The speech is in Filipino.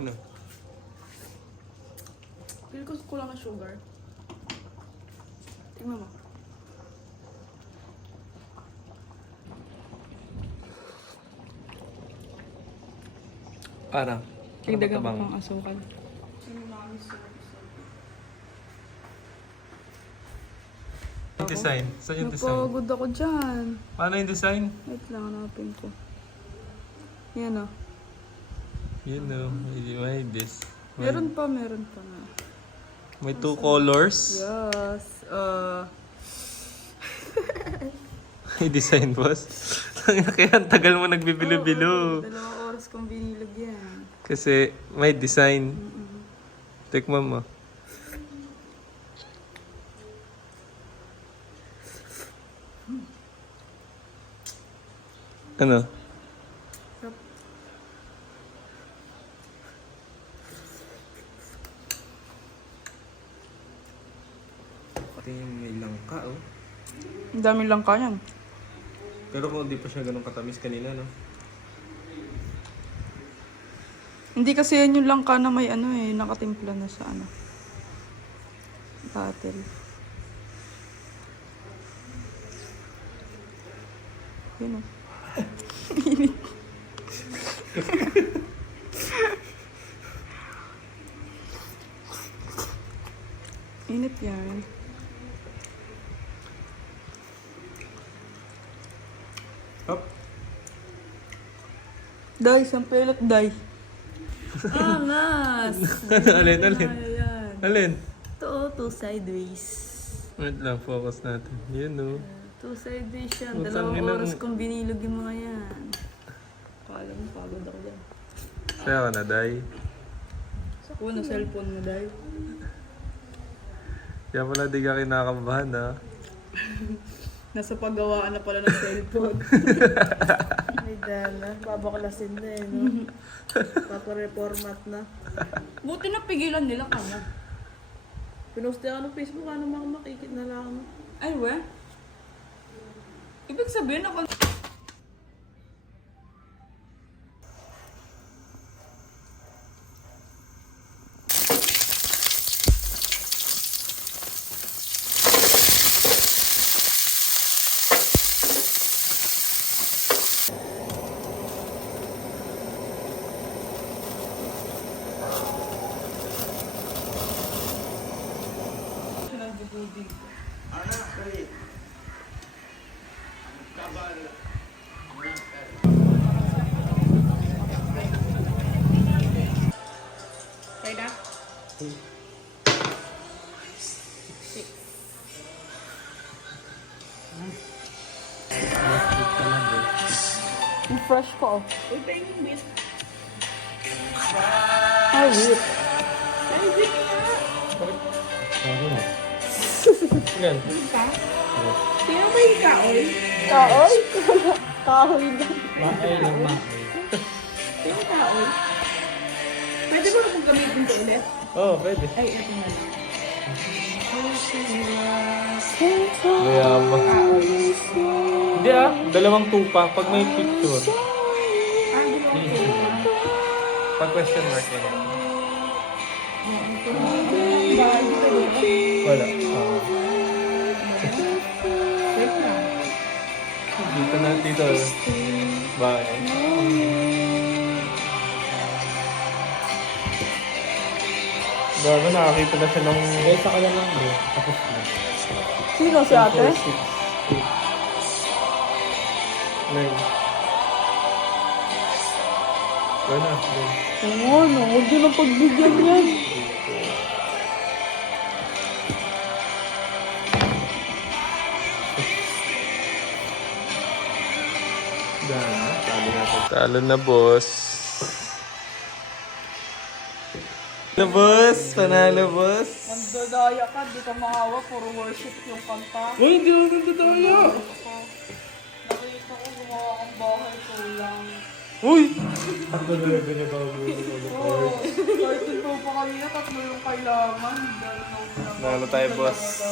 Ano? Feel ko kulang na sugar. Tingnan mo. Parang. Tigdagan ko matabang. pang asukal. Yung design. Saan yung design? Napagod ako dyan. Paano yung design? Wait lang, hanapin ko. Yan o. You know, may this. Meron pa na. May two colors. Yes. May design, boss. Kaya ang tagal mo nagbibilo-bilo. 2 oras kong binilog yan. Kasi may design. Tikman mo. Ano? Pati may langka, oh. Ang dami lang kanyan. Pero kung di pa siya ganun katamis kanina, no? Hindi kasi yan yung langka na may nakatimpla na sa bottle. Yun o. Init. Init yan. Hop. Day, isang pelot, day. Angas! Alin? Ayan. Alin? Two sideways. Wait lang, focus natin. Yun, no? Two sideways yan. Putang 2 ina. oras kong binilog yung mga yan. Kala mo, pagod ako dyan. Saya ka na, Day. Sa na cellphone mo, day. Kaya pala di ka kinakabahan, ha? Nasa paggawaan na pala ng cellphone. Ay, Dana. Babaklasin na eh, no? Papareformat na. Buti na pigilan nila kamo. Pinost ako ng Facebook, ano mga makikit na lang. Ay, we? Ibig sabihin ako... Kaya na? Yung fresh ko. Uy, tayo yung bit. Ay, wait. Ay, bit nga! Yan. Sino ba yung kaoy? Kaoy? Kahoy na. Sino kaoy? Pwede ba akong gamitin ito ulit? Oo, pwede. Ay, ito na lang. Mayabang. Hindi ah, 2 tupa. Pag may picture. Ah, di ba ako? Pag question mark yan. Bawal dito, di ba? Wala. Wait na. Dito na, dito. Bakit? Bago nakakita na siya ng... Guys, ako na lang bro. Tapos na. Sino si ate? 4, 6, 8, 9. Wala. Oo, no. Huwag yun ang pagbigyan yan. Talo na, boss. Na, boss. Panalo, boss. Nandadaya ka, di ka mahawa. Puro worship yung kanta. Uy, hindi ako nagtataya. Nakita ko gumawa kang bahay ko lang. Uy! Ang talaga niya bago. Oo. Kahit ito pa kanina, 3 yung kailangan. Nalo tayo, boss.